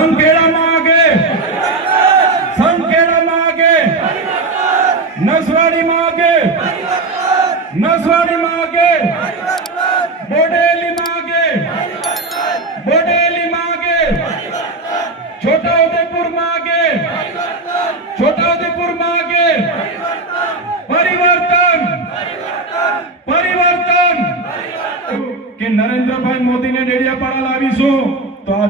हम केड़ा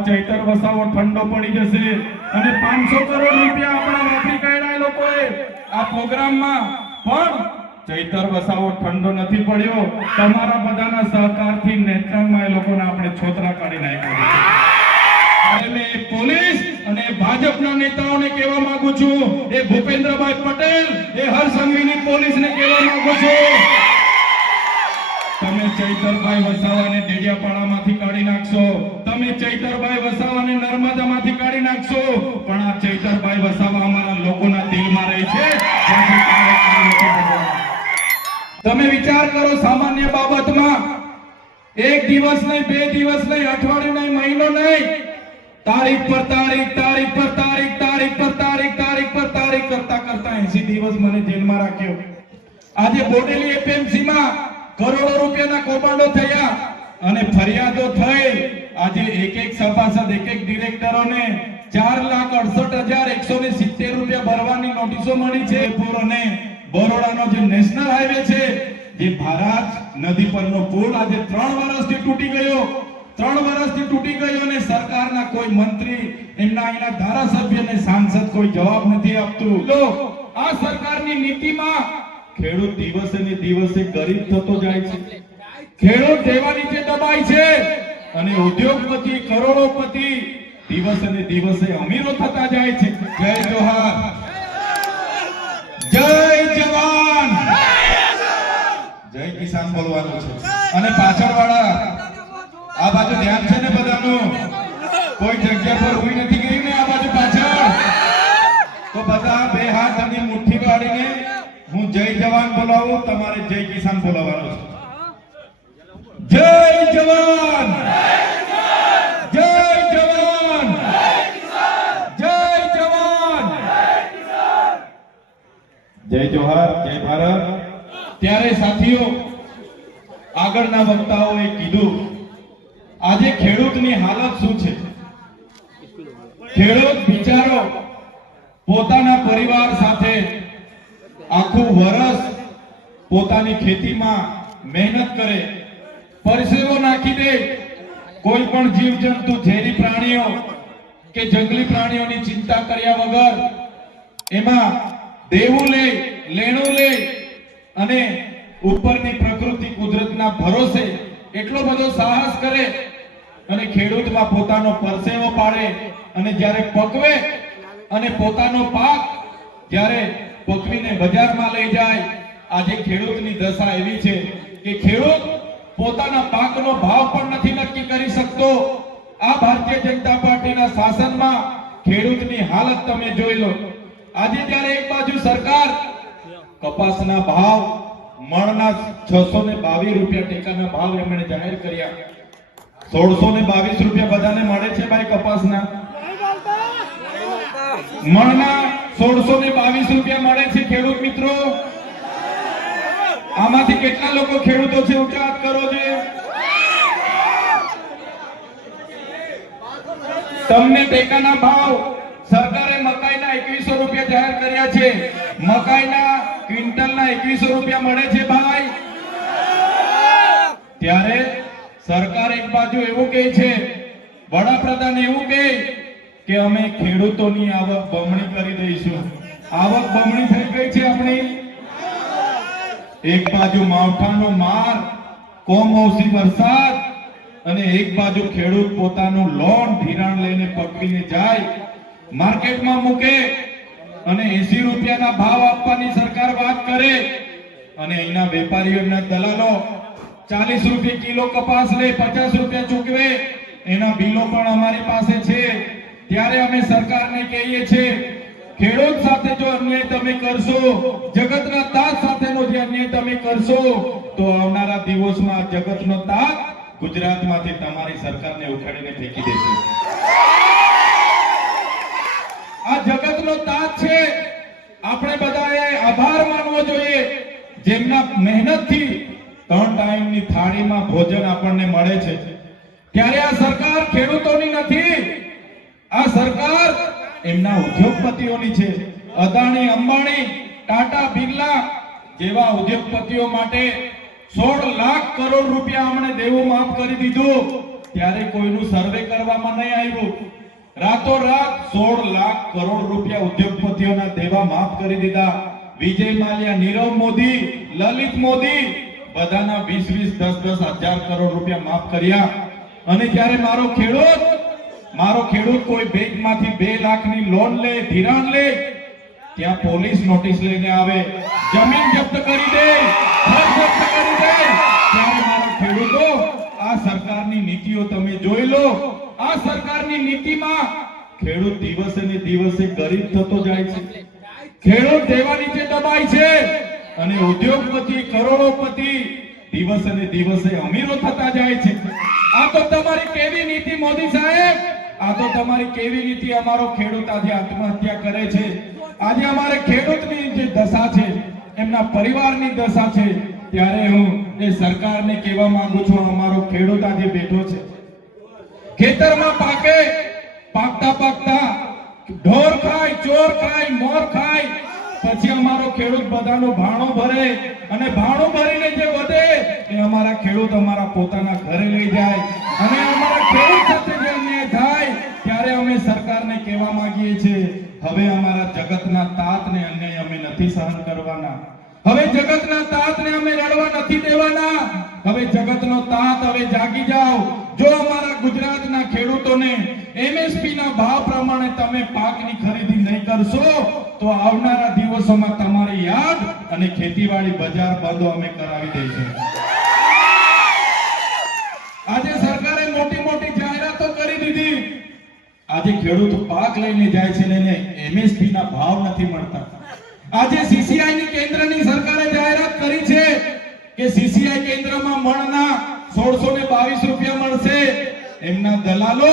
ચૈતર વસાવો ઠંડો પડી જશે. અને 500 કરોડ રૂપિયા આપણા વાપરી કાઢ્યા લોકોએ આ પ્રોગ્રામમાં. પણ ચૈતર વસાવો ઠંડો નથી પડ્યો. તમારા બધાના સહકારથી નેત્રંગમાં એ લોકોને આપણે છોતરા કાઢી નાખ્યા અને પોલીસ છું. એ ભૂપેન્દ્રભાઈ પટેલ, એ હરસંઘવીની પોલીસને કહેવા માંગુ છું. ચૈતરભાઈ વસાવાને ડેડિયાપાડામાંથી કાઢી નાખશો. તમે ચૈતરભાઈ વસાવાને નર્મદામાંથી કાઢી નાખશો. પણ આ ચૈતરભાઈ વસાવા અમારા લોકોના દિલમાં રહે છે. તમે વિચાર કરો સામાન્ય બાબતમાં. એક દિવસ નહીં, બે દિવસ નહીં, અઠવાડિયું નહીં, મહિનો નહીં. તારીખ પર તારીખ તારીખ પર તારીખ તારીખ પર તારીખ તારીખ પર તારીખ કરતા કરતા 80 દિવસ મને જેલમાં રાખ્યો. આજે બોડેલી એપીએમસી માં કરોડો રૂપિયાના કૌભાંડો થયા અને ફરિયાદો થઈ. આજે એક એક સભાસદ, એક એક ડિરેક્ટરોને ચાર લાખ અડસઠ હજાર એકસો ને સિત્તેર રૂપિયા ભરવાની નોટિસો મળી છે. બરોડાનો જે નેશનલ હાઈવે છે, જે ભારત નદી પરનો પુલ આજે ત્રણ વર્ષથી તૂટી ગયો. ત્રણ વર્ષથી તૂટી ગયો અને સરકારના કોઈ મંત્રી એમના અહીંના ધારાસભ્ય ને સાંસદ કોઈ જવાબ નથી આપતું. આ સરકારની નીતિમાં ખેડૂત દિવસે ને દિવસે ગરીબ થતો જાય છે. ખેડૂત જેવા નીચે દબાય છે. અને ઉદ્યોગપતિ કરોડોપતિ દિવસે ને દિવસે અમીરો થતા જાય છે. જય જોહાર જય જવાન. જય કિસાન બોલવાનું છે. અને પાછળ વાળા આ બાજુ ધ્યાન છે ને બધાનું? કોઈ જગ્યા પર ઊભી નથી ગઈ ને આ બાજુ પાછળ? તો બધા બે હાથ અને મુઠ્ઠી પાડીને હું જય જવાન બોલાવું તમારે જય કિસાન બોલાવવાનું છે. જય જવાન! જય જવાન! જય જવાન! જય જોહાર જય ભારત. ત્યારે સાથીઓ આગળના વક્તાઓએ કીધું આજે ખેડૂતની હાલત શું છે? ખેડૂત બિચારો પોતાના પરિવાર સાથે આખું વર્ષ પોતાની ખેતીમાં મહેનત કરે, પરસેવો નાખી દે. કોઈ પણ જીવજંતુ, ઝેરી પ્રાણીઓ કે જંગલી પ્રાણીઓની ચિંતા કર્યા વગર એમાં દેવું લે, લેણું લે અને ઉપરની પ્રકૃતિ કુદરતના ભરોસે એટલો બધો સાહસ કરે અને ખેડૂતમાં પોતાનો પરસેવો પાડે અને જ્યારે પકવે અને પોતાનો પાક જ્યારે પકવીને બજારમાં લઈ જાય. આજે ખેડૂતની દશા એવી છે કે ખેડૂત પોતાના પાકનો ભાવ પણ નથી નક્કી કરી શકતો. આ ભારતીય જનતા પાર્ટીના શાસનમાં ખેડૂતની હાલત તમે જોઈ લો. આજે જ્યારે એક બાજુ સરકાર કપાસના ભાવ મણના છસો ને બાવીસ રૂપિયા ટેકાના ભાવ એમણે જાહેર કર્યા. સોળસો ને બાવીસ રૂપિયા બધાને મળે છે ભાઈ કપાસના. મણના સોળસો ને બાવીસ રૂપિયા મળે છે ખેડૂત મિત્રો. આમાંથી કેટલા લોકો ખેડૂતો છે ઊંચા હાથ કરો છે? તમને ટેકાના ભાવ સરકારે મકાઈના એકવીસો રૂપિયા જાહેર કર્યા છે. મકાઈના ક્વિન્ટલના એકવીસો રૂપિયા મળે છે ભાઈ. ત્યારે સરકાર એક બાજુ એવું કહે છે, વડાપ્રધાન એવું કહે કે અમે ખેડૂતોની આવક બમણી કરી દઈશું. આવક બમણી થઈ ગઈ છે આપણી? એક બાજુ માવઠાનો માર કોમોસી વરસાદ, અને એક બાજુ ખેડૂત પોતાનું લોન ધિરાણ લઈને પકડીને જાય, માર્કેટમાં મૂકે, અને 80 રૂપિયાના ભાવ આપવાની સરકાર વાત કરે, અને અહીંના વેપારીઓના દલાલો 40 રૂપિયા કિલો કપાસ લે 50 રૂપિયા ચૂકવે, એના બિલો પણ અમારી પાસે છે. ત્યારે અમે સરકારને કહીએ છીએ, ખેડૂત સાથે જો અન્યાય તમે કરશો, જગતના તાત સાથેનો જે અન્યાય તમે કરશો, તો આવનારા દિવસમાં જગતનો તાત ગુજરાતમાંથી તમારી સરકારને ઉખાડીને ફેંકી દેશે. આ જગતનો તાત છે. આપણે બધાએ આભાર માનવો જોઈએ. જેમના મહેનતથી ત્રણ ટાઈમની થાળીમાં ભોજન આપણને મળે છે. ત્યારે આ સરકાર ખેડૂતોની નથી. આ સરકાર એમના ઉદ્યોગપતિઓની છે. અદાણી, અંબાણી, ટાટા, બિરલા જેવા ઉદ્યોગપતિઓ માટે સોળ લાખ કરોડ રૂપિયા અમને દેવું માફ કરી દીધું. ત્યારે કોઈનું સર્વે કરવામાં નહીં આવ્યું. રાતોરાત સોળ લાખ કરોડ રૂપિયા ઉદ્યોગપતિઓના દેવા માફ કરી દીધા. વિજય માલ્યા, નીરવ મોદી, લલિત મોદી બધાના વીસ વીસ, દસ દસ હજાર કરોડ રૂપિયા માફ કર્યા. અને જ્યારે મારો ખેડૂત મારો ખેડૂત કોઈ બેંકમાંથી બે લાખની લોન લે, ધિરાણ લે, ત્યાં પોલીસ નોટિસ લઈને આવે. જમીન જપ્ત કરી દે જપ્ત કરી દે. નીતિઓ તમે જોઈ લો. આ સરકારની નીતિમાં ખેડૂત દિવસે ને દિવસે ગરીબ થતો જાય છે. ખેડૂત દેવા નીચે દબાય છે. અને ઉદ્યોગપતિ, કરોડોપતિ દિવસે ને દિવસે અમીરો થતા જાય છે. આ તો તમારી કેવી નીતિ, મોદી સાહેબ? આ તો તમારી કેવી રીતે અમારો ખેડૂત આજે આત્મહત્યા કરે છે? આજે અમારે ખેડૂતની જે દશા છે, એમના પરિવારની દશા છે, ત્યારે હું એ સરકારને કહેવા માંગુ છું, અમારો ખેડૂત આજે બેઠો છે. ખેતરમાં પાકે, પાકતા પાકતા ઢોર ખાય, ચોર ખાય, મોર ખાય, પછી અમારો ખેડૂત બધાનું ભાણું ભરે અને ભાણું ભરીને જે વધે, એ અમારા ખેડૂત અમારા પોતાના ઘરે લઈ જાય. અને અમારા ખેડૂત સાથે જે અન્યાય થાય ત્યારે અમે સરકારને કહેવા માંગીએ છીએ, હવે અમારા જગતના તાતને અન્યાય અમે નથી સહન કરવાના. હવે જગતના તાતને અમે રડવા નથી દેવાના. હવે જગતનો તાત હવે જાગી જાઓ. જો અમારા ગુજરાતના ખેડૂતોને એમએસપી ના ભાવ પ્રમાણે તમે પાકની ખરીદી નહીં કરશો, તો આવનારા દિવસોમાં તમારી યાદ અને ખેતીવાડી બજાર બંધો અમે કરાવી દઈશું આજે સરકારે મોટી મોટી જાહેરાતો કરી દીધી આજે ખેડૂત પાક લઈને જાય છે એને એમએસપી ના ભાવ નથી મળતા. આજે સીસીઆઈ ની કેન્દ્રની સરકારે જાહેરાત કરી છે કે સીસીઆઈ કેન્દ્રમાં મણના 1622 રૂપિયા મળશે. એમના દલાલો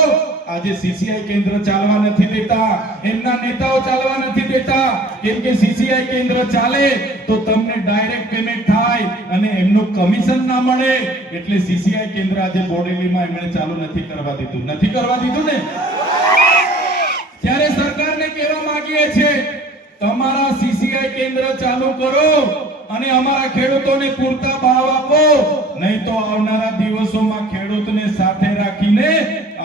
આજે સીસીઆઈ કેન્દ્ર ચાલવા નથી દેતા. એમના નેતાઓ ચાલવા નથી દેતા. કેમ કે સીસીઆઈ કેન્દ્ર ચાલે તો તમને ડાયરેક્ટ પેમેન્ટ થાય અને એમનું કમિશન ના મળે. એટલે સીસીઆઈ કેન્દ્ર આજે બોડેલીમાં એમણે ચાલુ નથી કરવા દીધું. નથી કરવા દીધું ને? ત્યારે સરકારને કહેવા માંગીએ છીએ, તમારા સીસીઆઈ કેન્દ્ર ચાલુ કરો અને અમારા ખેડૂતોને પૂરતા ભાવ આપો. નહીં તો આવનારા દિવસોમાં ખેડૂતને સાથે રાખીને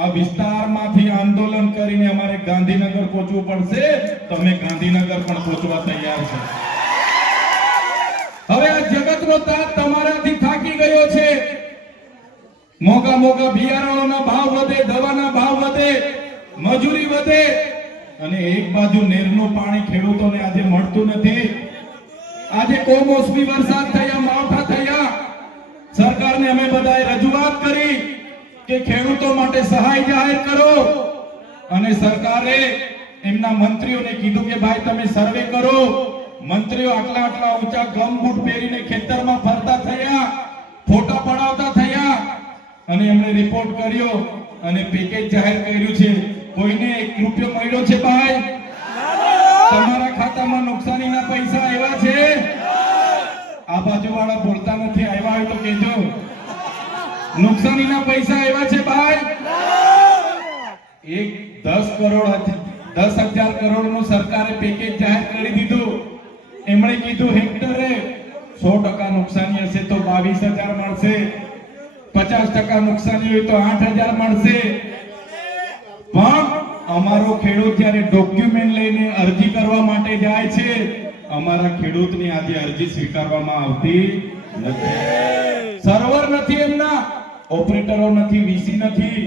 આ વિસ્તારમાંથી આંદોલન કરીને અમારે ગાંધીનગર પહોંચવું પડશે. તમે ગાંધીનગર પણ પહોંચવા તૈયાર છે. હવે આ જગતનો તાત તમારાથી થાકી ગયો છે. મોગા મોગા બિયારણોના ભાવ વધે, દવા મજૂરી વધે અને એક બાજુ નેરનું પાણી ખેડૂતોને આજે મળતું નથી. આજે કોમોસમી વરસાદ થયા, માવઠા થયા. સરકારને અમે બધાએ રજૂઆત કરી કે ખેડૂતો માટે સહાય જાહેર કરો અને સરકારે એમના મંત્રીઓને કીધું કે ભાઈ તમે સર્વે કરો. મંત્રીઓ આટલા આટલા ઊંચા ગમ બૂટ પહેરીને ખેતરમાં ફરતા થયા, ફોટા પડાવતા થયા અને એમણે રિપોર્ટ કર્યો અને પેકેજ જાહેર કર્યું છે. કોઈને એક રૂપિયો મળ્યો છે ભાઈ? તમારા ખાતામાં નુકસાનીના પૈસા આવ્યા છે? આ બાજુવાળા બોલતા નથી, આવ્યા હોય તો કહેજો. નુકસાનીના પૈસા આવ્યા છે ભાઈ? એક દસ કરોડ દસ હજાર કરોડનું સરકારે પેકેજ જાહેર કરી દીધું. એમણે કીધું, હેક્ટરે સો ટકા નુકસાની હશે તો બાવીસ હજાર મળશે. પચાસ ટકા નુકસાની હોય તો આઠ હજાર મળશે. પણ અમારો ખેડૂત જ્યારે ડોક્યુમેન્ટ લઈને અરજી કરવા માટે જાય છે, અમારા ખેડૂતની આજે અરજી સ્વીકારવામાં આવતી નથી. સર્વર નથી એમના ઓપરેટરો નથી વીસી નથી,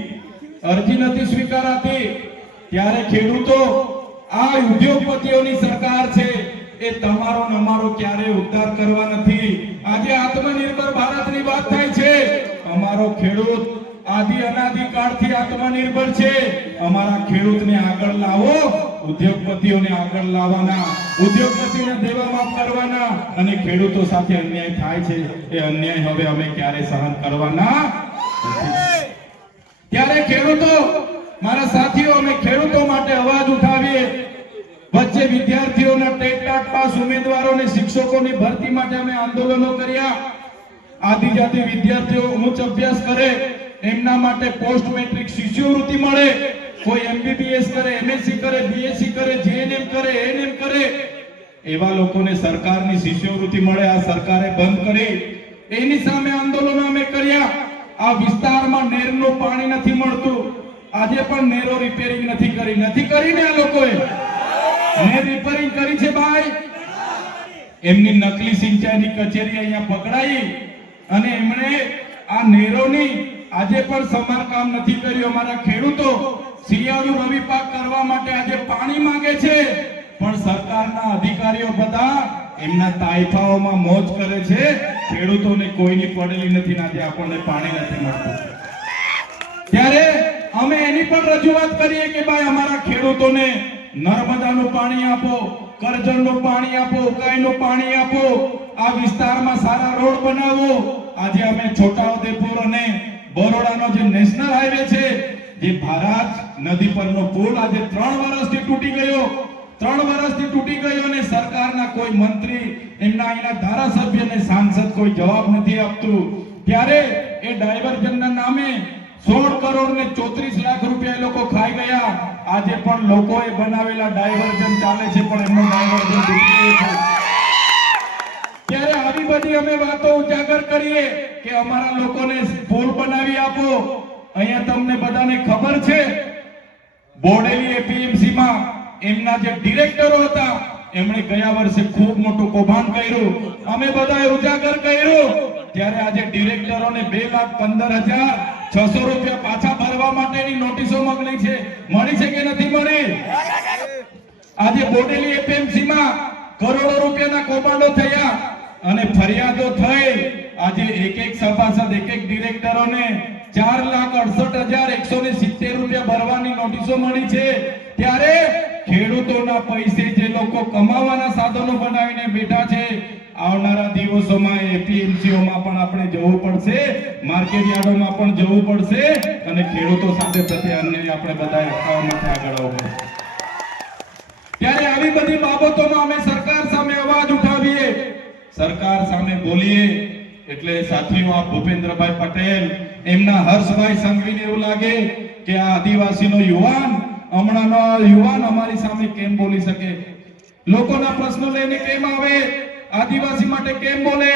અરજી નથી સ્વીકારાતી. ત્યારે ખેડૂતો, આ ઉદ્યોગપતિઓની સરકાર છે, એ તમારો ને અમારો ક્યારે ઉદ્ધાર કરવા નથી. આજે આત્મનિર્ભર ભારતની વાત થાય છે. અમારો ખેડૂત આદિ અનાદિ કાળથી આત્મનિર્ભર છે. અમારા ખેડૂતને આગળ લાવો, ઉદ્યોગપતિઓને આગળ લાવવાના ઉદ્યોગપતિને દેવા માફ કરવાના અને ખેડૂતો સાથે અન્યાય થાય છે, એ અન્યાય હવે અમે ક્યારે સહન કરવાના ત્યારે ખેડૂતો, મારા સાથીઓ, અમે ખેડૂતો માટે અવાજ ઉઠાવીએ. વચ્ચે વિદ્યાર્થીઓના ટેટ ટાટ પાસ ઉમેદવારોને શિક્ષકોની ભરતી માટે અમે આંદોલનો કર્યા. આદિજાતિ વિદ્યાર્થીઓ ઉચ્ચ અભ્યાસ કરે, એમના માટે પોસ્ટ મેટ્રિક શિષ્યવૃત્તિ મળે. કોઈ એમબીબીએસ કરે એમએસસી કરે બીએસસી કરે જેએનએમ કરે એએનએમ કરે, એવા લોકોને સરકારની શિષ્યવૃત્તિ મળે, આ સરકારે બંધ કરી. એની સામે આંદોલન અમે કર્યા. આ વિસ્તારમાં નેરનું પાણી નથી મળતું. આજે પણ નેરો રિપેરિંગ નથી કરી. નથી કરીને આ લોકોએ? નેર રિપેરિંગ કરી છે ભાઈ. એમની નકલી સિંચાઈની કચેરી અહીંયા પકડાઈ અને એમણે આ નેરોની આજે પણ સમારકામ નથી કર્યું અમારા ખેડૂતો. શિયાળુ રવિ પાક કરવા માટે આજે પાણી માંગે છે. પણ સરકારના અધિકારીઓ બધા એમના તાઇફાઓમાં મોજ કરે છે. ખેડૂતોને કોઈની પડેલી નથી આજે આપણને પાણી નથી મળતું. ત્યારે અમે એની પણ રજૂઆત કરીએ કે ભાઈ અમારા ખેડૂતોને નર્મદાનું પાણી આપો, કરજણનું પાણી આપો, ઉકાઈનું પાણી આપો, આ વિસ્તારમાં સારા રોડ બનાવો. આજે અમે છોટાઉદેપુર અને બરોડાનો જે નેશનલ હાઈવે છે જે ભારત નદી પરનો પુલ આજે ત્રણ વર્ષથી તૂટી ગયો. ત્રણ વર્ષથી તૂટી ગયો અને સરકારના કોઈ મંત્રી, એમના અહીંના ધારાસભ્ય અને સાંસદ કોઈ જવાબ નથી આપતું. ત્યારે એ ડાયવર્જનના નામે સોળ કરોડ ને ચોત્રીસ લાખ રૂપિયા એ લોકો ખાઈ ગયા. આજે પણ લોકોએ બનાવેલા ડાયવર્જન ચાલે છે, પણ એમનું ડાયવર્જન ત્યારે આવી બધી અમે વાતો ઉજાગર કરીએ કે અમારા લોકોને પુલ બનાવી આપો. અહીંયા તમને બધાને ખબર છે બોડેલી એપીએમસી માં એમના જે ડિરેક્ટરો હતા, એમણે ગયા વર્ષે ખૂબ મોટું કૌભાંડ કર્યું. અમે બધાએ ઉજાગર કર્યું. ત્યારે આજે ડિરેક્ટરોને બે લાખ પંદર હજાર છસો રૂપિયા પાછા ભરવા માટેની નોટિસો મોકલી છે. મળી છે કે નથી મળી? આજે બોડેલી એપીએમસી માં કરોડો રૂપિયાના કૌભાંડો થયા અને ફરિયાદો થઈ. આજે એક એક સભાસદ, એક એક ડિરેક્ટરોને ચાર લાખ અડસઠ હજાર એકસો ને સિત્તેર રૂપિયા ભરવાની નોટિસો મળી છે. ત્યારે ખેડૂતોના પૈસે જે લોકો કમાવાના સાધનો બનાવીને બેઠા છે, આવનારા દિવસોમાં એપીએમસીઓમાં પણ આપણે જવું પડશે, માર્કેટ યાર્ડોમાં પણ જવું પડશે અને ખેડૂતો સાથે પ્રત્યે અન્યાય આપણે બધા અટકાવવા માટે આગળ આવવું ત્યારે આવી બધી બાબતોમાં અમે સરકાર સામે અવાજ ઉઠાવીએ. સરકાર સામે બોલીએ. એટલે સાથીઓ આ ભૂપેન્દ્રભાઈ પટેલ એમના હર્ષભાઈ સંઘવીને એવું લાગે કે આ આદિવાસીનો યુવાન હમણાંનો યુવાન અમારી સામે કેમ બોલી શકે? લોકોના પ્રશ્નો લઈને કેમ આવે? આદિવાસી માટે કેમ બોલે?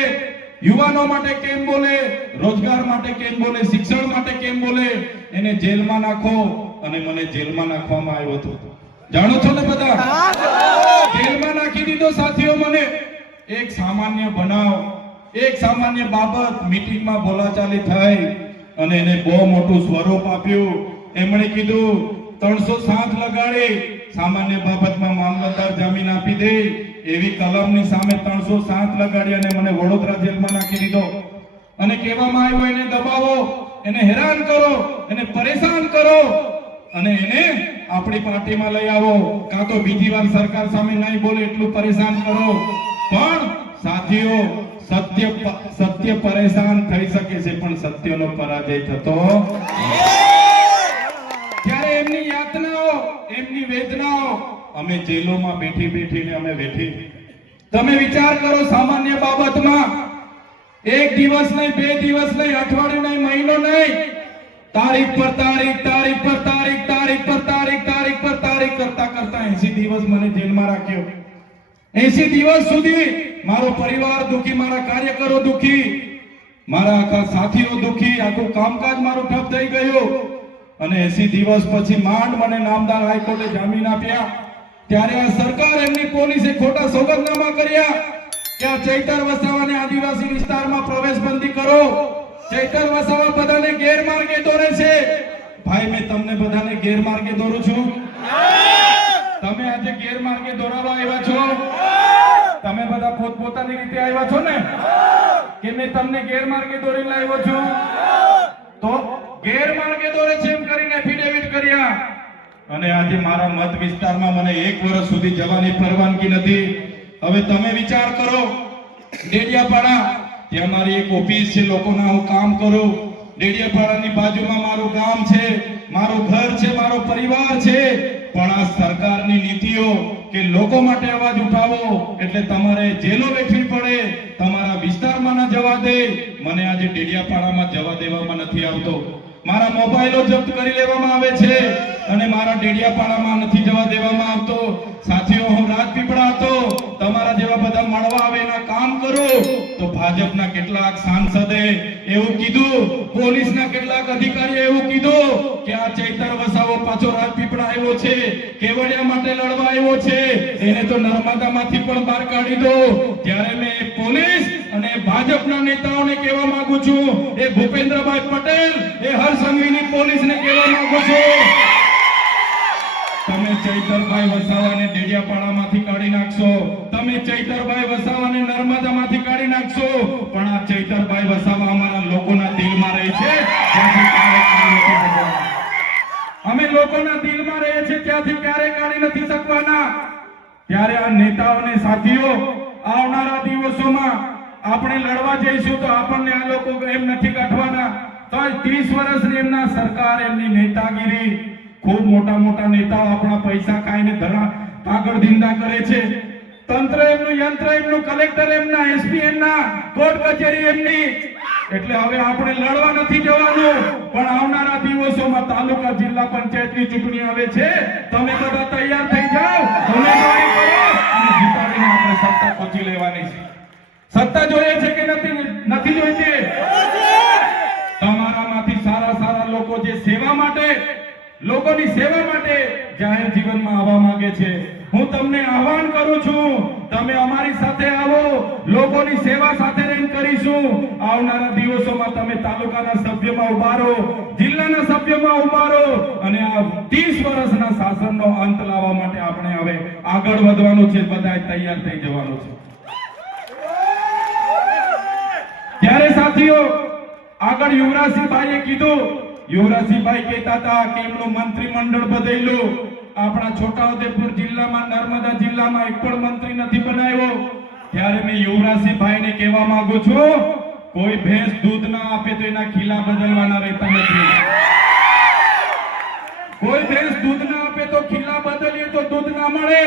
યુવાનો માટે કેમ બોલે? રોજગાર માટે કેમ બોલે? શિક્ષણ માટે કેમ બોલે? એને જેલમાં નાખો અને મને જેલમાં નાખવામાં આવ્યો હતો. જાણો છો ને બધા? જેલમાં નાખી દીધો સાથીઓ મને. એક સામાન્ય બનાવ એક સામાન્ય બાબત મીટિંગમાં બોલાચાલી થઈ અને એને બહુ મોટું સ્વરૂપ આપ્યું. એમણે કીધું, ત્રણસો સાત લગાડી. સામાન્ય બાબતમાં મામલતદાર જામીન આપી દે. એવી કલમની સામે ત્રણસો સાત લગાડી અને મને વડોદરા જેલમાં નાખી દીધો. અને કહેવામાં આવ્યું, એને દબાવો, એને હેરાન કરો, એને પરેશાન કરો અને એને આપણી પાર્ટીમાં લઈ આવો. કાં તો બીજી વાર સરકાર સામે નહીં બોલે એટલું પરેશાન કરો. પણ, સાથીઓ સત્ય સત્ય પરેશાન થઈ શકે છે, પણ સત્યનો પરાજય થતો ત્યારે એમની યાતનાઓ, એમની વેદનાઓ અમે જેલોમાં બેઠી બેઠીને અમે બેઠી તમે વિચાર કરો સામાન્ય બાબતમાં, એક દિવસ નહીં, બે દિવસ નહીં, અઠવાડિયું નહીં, મહિનો નહીં. તારીખ પર તારીખ તારીખ પર તારીખ તારીખ પર તારીખ તારીખ પર તારીખ કરતા કરતા 80 દિવસ મને જેલમાં રાખ્યો. 80 દિવસ સુધી મારો પરિવાર દુખી મારા કાર્યકરો દુખી મારા આખા સાથીઓ દુખી આખું કામકાજ મારું ઠપ થઈ ગયું. અને એસી દિવસ પછી માંડ મને નામદાર હાઈકોર્ટે જામીન આપ્યા. ત્યારે આ સરકાર એમની પોલીસે ખોટા સોગંદનામા કર્યા. કે આ ચૈતર વસાવાને આદિવાસી વિસ્તારમાં પ્રવેશ બંધી કરો. ચૈતર વસાવા બધાને ગેરમાર્ગે દોરે છે. ભાઈ મેં તમને બધાને ગેરમાર્ગે દોરું છું. તમે આજે ગેરમાર્ગે દોરાવા આવ્યા છો. તમે બધા પોતપોતાની રીતે આવ્યા છો ને? કે મેં તમને ગેરમાર્ગે દોરી લાવ્યો છું? તો ગેરમાર્ગે દોરે છે એમ કરીને એફિડેવિટ કર્યા. અને આજે મારા મત વિસ્તારમાં મને એક વર્ષ સુધી જવાની પરવાનગી નથી. હવે તમે વિચાર કરો, ડેડિયાપાડા, ત્યાં મારી એક ઓફિસ છે, લોકોના હું કામ કરું. ડેડિયાપાડાની બાજુમાં મારું ગામ છે, મારું ઘર છે, મારો પરિવાર છે. પણ આ સરકારની નીતિઓ કે લોકો માટે અવાજ ઉઠાવો એટલે તમારે જેલો વેઠવી પડે, તમારા વિસ્તારમાં ન જવા દે. મને આજે ડેડિયાપાડામાં જવા દેવામાં નથી આવતો. મારા મોબાઈલો જપ્ત કરી લેવામાં આવે છે અને મારા ડેડિયાપાડામાં નથી જવા દેવામાં આવતો સાથીઓ હું રાજપીપળા હતો તમારા જેવા બધા મળવા આવે એના કામ કરો, તો ભાજપના કેટલાક સાંસદે એવું કીધું, પોલીસના કેટલાક અધિકારીએ એવું કીધું કે આ ચૈતર વસાવો પાછો રાજપીપળા આવ્યો છે, કેવડિયા માટે લડવા આવ્યો છે, એને તો નર્મદામાંથી પણ બહાર કાઢી દો. ત્યારે મેં પોલીસ અને ભાજપના નેતાઓને કહેવા માંગુ છું, એ ભૂપેન્દ્રભાઈ પટેલ, એ હરસંઘવીની પોલીસને કહેવા માંગુ છું. ચૈતરભાઈ વસાવાને ડેડિયાપાડામાંથી કાઢી નાખશો. તમે ચૈતરભાઈ વસાવાને નર્મદામાંથી કાઢી નાખશો. પણ આ ચૈતરભાઈ વસાવા અમારા લોકોના દિલમાં રહે છે. અમે લોકોના દિલમાં રહે છે, ત્યાંથી ક્યારેય કાઢી નથી શકવાના. ત્યારે આ નેતાઓને સાથીઓ, આવનારા દિવસોમાં આપણે લડવા જઈશું તો આપણને આ લોકો એમ નથી કાઢવાના. તો ત્રીસ વર્ષની એમના સરકાર, એમની નેતાગીરી ખૂબ મોટા મોટા નેતાઓ આપણા પૈસા ખાઈને ધડા કાગળ ધીંધા કરે છે. તંત્ર એમનું, યંત્ર એમનું, કલેક્ટર એમના એસપી એમના, કોર્ટ કચેરી એમની. એટલે હવે આપણે લડવા નથી જવાનું. પણ આવનારા દિવસોમાં તાલુકા જિલ્લા પંચાયતની ચૂંટણી આવે છે. તમે બધા તૈયાર થઈ જાઓ ઉમેદવારી કરો અને જીતાડીને આપણે સત્તા પહોંચી લેવાની છે સત્તા જોઈએ છે કે નથી નથી જોઈતી તમારામાંથી સારા સારા લોકો જે સેવા માટે લોકોની સેવા માટે જાહેર જીવનમાં આવવા માંગે છે હું તમને આહવાન કરું છું. તમે અમારી સાથે આવો. લોકોની સેવા સાથે રહીને કરીશું. આવનારા દિવસોમાં તમે તાલુકાના સભ્યમાં ઊભા જિલ્લાના સભ્યમાં ઊભા અને આ 30 વર્ષના શાસનનો અંત લાવવા માટે આપણે હવે આગળ વધવાનું છે. બધા તૈયાર થઈ જવાનું છે. ત્યારે સાથીઓ, આગળ યુવરાજસિંહભાઈએ કીધું. યુવરાજસિંહભાઈ કહેતા હતા કે એમનું મંત્રીમંડળ બદલ્યું. આપણા છોટાઉદેપુર જિલ્લામાં, નર્મદા જિલ્લામાં એક પણ મંત્રી નથી બનાવ્યો. ત્યારે મેં યુવરાજસિંહભાઈને કહેવા માંગુ છું, કોઈ ભેંસ દૂધ ના આપે તો એના ખીલા બદલવાના રહેતા નથી. કોઈ ભેંસ દૂધ ના આપે તો ખીલા બદલીએ તો દૂધ ના મળે.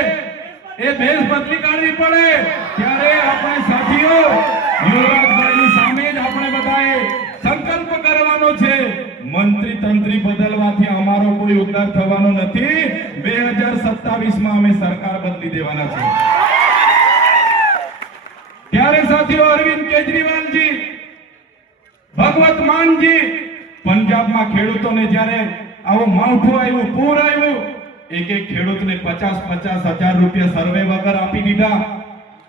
એ ભેંસ બદલી કાઢવી પડે. ત્યારે આપણે સાથીઓ, યુવરાજભાઈની સામે જ આપણે બધાએ સંકલ્પ કરવાનો છે. મંત્રી તંત્રી બદલવાથી અમારો કોઈ ઉદ્ધાર થવાનો નથી. બે હજાર સત્તાવીસમાં અમે સરકાર બદલી દેવાના છે ત્યારે સાથીઓ, અરવિંદ કેજરીવાલજી, ભગવત માનજી, પંજાબમાં ખેડૂતોને જ્યારે આવું માવઠું આવ્યું, પૂર આવ્યું એક એક ખેડૂતને પચાસ પચાસ હજાર રૂપિયા સર્વે વગર આપી દીધા.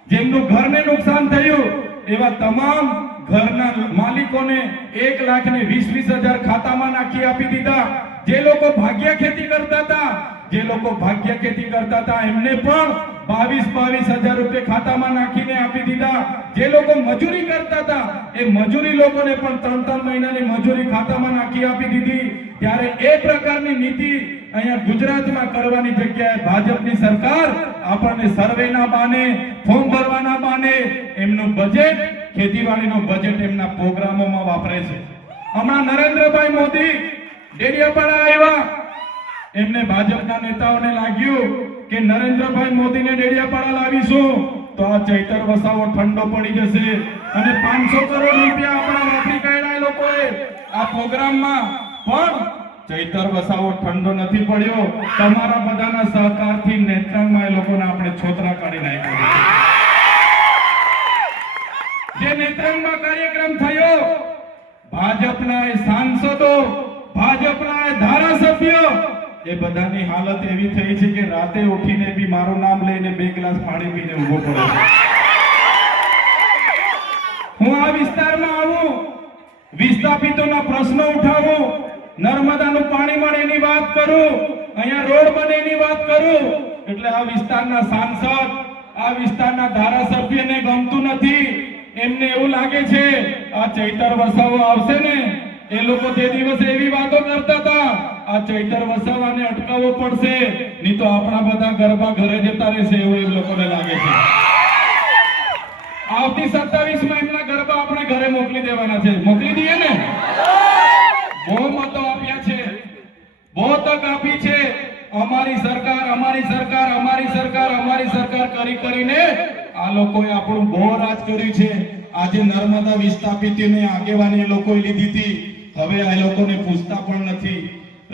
જેમનું ઘરને નુકસાન થયું, એવા તમામ ઘરના માલિકોને એક લાખ ને વીસ વીસ હજાર ખાતામાં નાખી આપી દીધા. જે લોકો ભાગ્ય ખેતી કરતા હતા, જે લોકો ભાગ્ય ખેતી કરતા હતા, એમને પણ બાવીસ બાવીસ હજાર રૂપિયા ખાતામાં નાખીને આપી દીધા. જે લોકો મજૂરી કરતા હતા, એ મજૂરી લોકોને પણ ત્રણ ત્રણ મહિનાની મજૂરી ખાતામાં નાખી આપી દીધી. ત્યારે એ પ્રકારની નીતિ અહીંયા ગુજરાતમાં કરવાની જગ્યાએ ભાજપની સરકાર આપણને સર્વેના બાને, ફોર્મ ભરવાના બાને, એમનું બજેટ ખેતીવાડીનું બજેટ એમના પ્રોગ્રામોમાં વાપરે છે. હમણાં નરેન્દ્રભાઈ મોદી ડેડિયાપાડા આવ્યા. એમને ભાજપના નેતાઓને લાગ્યું કે નરેન્દ્રભાઈ મોદીને ડેડિયાપાડા લાવીશું, તો આ ચૈતર વસાવો ઠંડો પડી જશે અને પાંચસો કરોડ રૂપિયા આપણા વાપરી કાઢ્યા લોકોએ આ પ્રોગ્રામમાં. પણ ચૈતર વસાવો ઠંડો નથી પડ્યો. તમારા બધાના સહકારથી નેત્રંગમાં એ લોકોને આપણે છોતરા કાઢી નાખ્યા. જે નેત્રંગમાં કાર્યક્રમ થયો, ભાજપના સાંસદો, ભાજપના ધારાસભ્યો, એ બધાની હાલત એવી થઈ છે કે રાતે ઉઠીને બી મારું નામ લઈને બે ગ્લાસ પાણી પીને ઊભો પડે હું આ વિસ્તારમાં આવું, વિસ્થાપિતોના પ્રશ્નો ઉઠાવું, નર્મદાનું પાણી મળે એની વાત કરું, અહીંયા રોડ બને એની વાત કરું, એટલે આ વિસ્તારના સાંસદ, આ વિસ્તારના ધારાસભ્યને ગમતું નથી. એમને એવું લાગે છે, આ ચૈતર વસાવો આવશે ને? એ લોકો તે દિવસે એવી વાતો કરતા હતા, આ ચૈતર વસાવાને અટકાવવો પડશે, નહીં તો આપણા બધા ગરબા ઘરે જતા રહેશે, એવું એ લોકોને લાગે છે. આવતી સત્તાવીસમાં એમના ગરબા આપણે ઘરે મોકલી દેવાના છે. મોકલી દઈએ ને? બહુ મતો આપ્યા છે. બહુ તક આપી છે. અમારી સરકાર અમારી સરકાર અમારી સરકાર અમારી સરકાર કરી કરીને આ લોકોએ આપણું બહુ રાજ કર્યું છે. આજે નર્મદા વિસ્થાપિતને આગેવાની લોકોએ લીધી હતી. હવે આ લોકોને પૂછતા પણ નથી.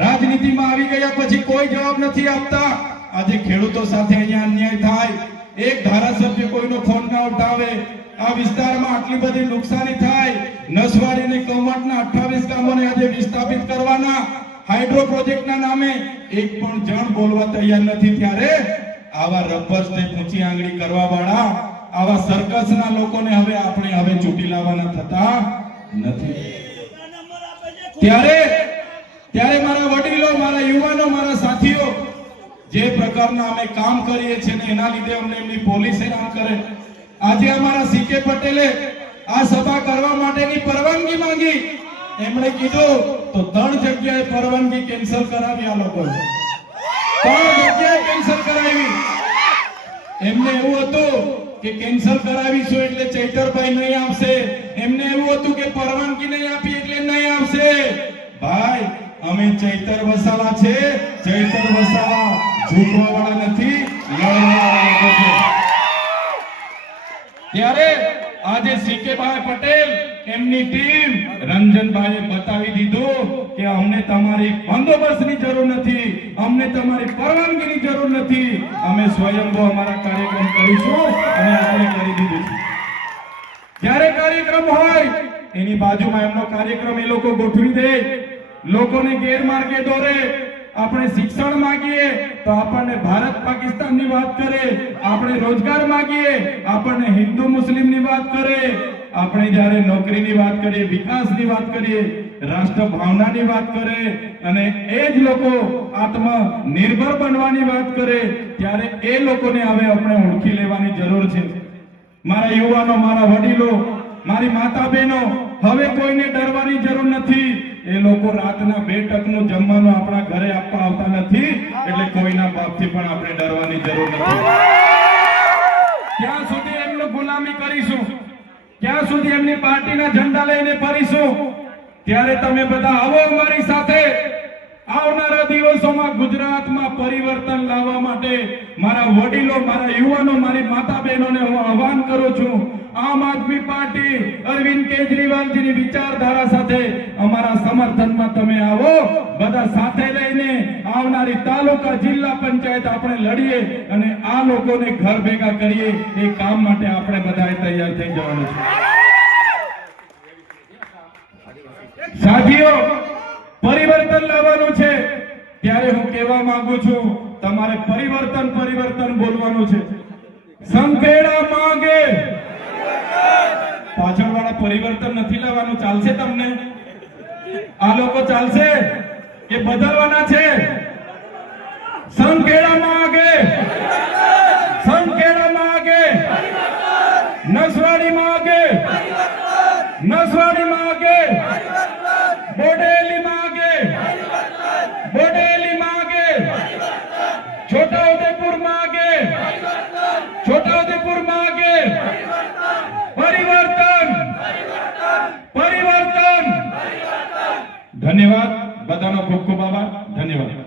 રાજનીતિમાં આવી ગયા પછી કોઈ જવાબ નથી આપતા. આજે ખેડૂતો સાથે અહીંયા અન્યાય થાય. એક ધારાસભ્ય કોઈનો ફોન ના ઉઠાવે. આ વિસ્તારમાં આટલી બધી નુકસાની થાય. નસવાડી અને કૌમટના 28 ગામોને આજે વિસ્થાપિત કરવાના. હાઇડ્રો પ્રોજેક્ટના નામે એક પણ જણ બોલવા તૈયાર નથી ત્યારે આવા રબર સ્ટેપ ઊંચી આંગળી કરવા વાળા આવા સર્કસના લોકોને હવે આપણે હવે ચૂંટી લાવવાના થતા નથી. ત્યારે ત્યારે મારા વડીલો, મારા યુવાનો, મારા સાથીઓ, જે પ્રકારના અમે કામ કરીએ છીએ ને એના લીધે અમને એમની પોલીસે ના કરે. આજે અમારા સીકે પટેલે આ સભા કરવા માટેની પરવાનગી માંગી. એમણે કીધું, તો ત્રણ જગ્યાએ પરવાનગી કેન્સલ કરાવી આ લોકો ત્રણ જગ્યાએ કેન્સલ કરાવી. એમને એવું હતું કે કેન્સલ કરાવીશું એટલે ચૈતરભાઈ નહીં આવશે. એમને એવું હતું કે પરવાનગી નહીં આપી એટલે નહીં આવશે. ભાઈ, અમે ચૈતર વસાવા છે. ચૈતર વસાવા ઝૂકવા વાળા નથી. ત્યારે આજે સી આજે સીકેભાઈ પટેલ એમની ટીમ રંજનભાઈએ બતાવી દીધું કે અમને તમારી બંદોબસ્તની જરૂર નથી, અમને તમારી પરવાનગીની જરૂર નથી. અમે સ્વયંભૂ અમારા કાર્યક્રમ કરીશું અને આપણે કરી દીધું જ્યારે કાર્યક્રમ હોય, એની બાજુમાં એમનો કાર્યક્રમ એ લોકો ગોઠવી દે. લોકોને ગેરમાર્ગે દોરે. આપણે શિક્ષણ માંગીએ તો આપણને ભારત પાકિસ્તાનની વાત કરે. આપણે રોજગાર માંગીએ, આપણને હિન્દુ મુસ્લિમની વાત કરે. આપણે જ્યારે નોકરીની વાત કરીએ વિકાસની વાત કરીએ રાષ્ટ્ર ભાવનાની વાત કરે અને એ જ લોકો આત્મનિર્ભર બનવાની વાત કરે ત્યારે એ લોકોને હવે આપણે ઓળખી લેવાની જરૂર છે. મારા યુવાનો મારા વડીલો મારી માતા બહેનો હવે કોઈને ડરવાની જરૂર નથી. એ લોકો રાતના બે ટકનું જમવાનું આપણા ઘરે આપવા આવતા નથી એટલે કોઈના બાપથી પણ આપણે ડરવાની જરૂર નથી. ત્યાં સુધી એમનો ગુલામી કરીશું. ક્યાં સુધી એમની પાર્ટીના ઝંડા લઈને ફરીશું, ત્યારે તમે બધા આવો અમારી સાથે. આવનારા દિવસોમાં ગુજરાતમાં પરિવર્તન લાવવા માટે મારા વડીલો, મારા યુવાનો, મારી માતા બહેનોને હું આહવાન કરું છું. આમ આદમી પાર્ટી અરવિંદ કેજરીવાલજીની વિચારધારા સાથે અમારા સમર્થનમાં તમે આવો. બધા સાથે લઈને આવનારી તાલુકા જિલ્લા પંચાયત આપણે લડીએ અને આ લોકોને ઘર ભેગા કરીએ. એ કામ માટે આપણે બધાએ તૈયાર થઈ જવાનું છે. સાથીઓ, પરિવર્તન લાવવાનું છે. ત્યારે હું કહેવા માંગુ છું, તમારે પરિવર્તન પરિવર્તન બોલવાનું છે. સંકેડા માંગે. પાછળ વાળા પરિવર્તન નથી લાવવાનું ચાલશે તમને? આ લોકો ચાલશે? કે બદલવાના છે? સંખેડા માંગે સંખેડા માંગે નસવાડી માંગે નસવાડી માંગે બોડેલી માંગે બોડેલી માંગે છોટાઉદેપુર માંગે છોટાઉદેપુર માંગે પરિવર્તન પરિવર્તન ધન્યવાદ. બધાનો ખૂબ ખૂબ આભાર. ધન્યવાદ.